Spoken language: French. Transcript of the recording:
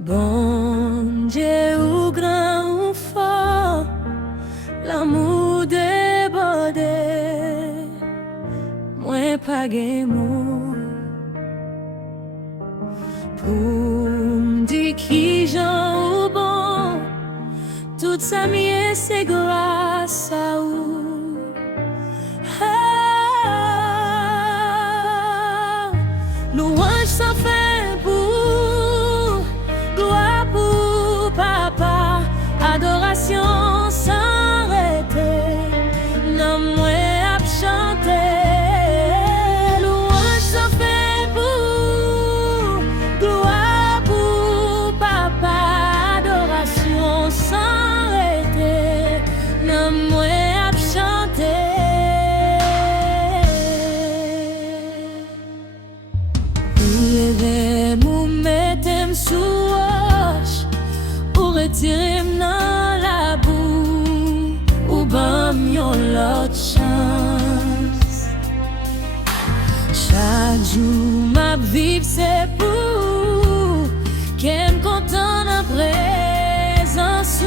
Bon Dieu ou grand ou fort, l'amour débordé, moi pas gen mot pour m'dire qui j'en ou bon, tout ça mieux c'est grâce à vous. Louange sans fin pour gloire pour papa, adoration sans arrêter, non moi à chanter. Louange sans fin pour gloire pour papa, adoration sans arrêter, non moi à chanter. Levez-moi, mettez-moi sous roche, ou retirez-moi dans la boue, ou bam yon l'autre chance. Chaque jour ma vie c'est pour qu'elle me content en présence.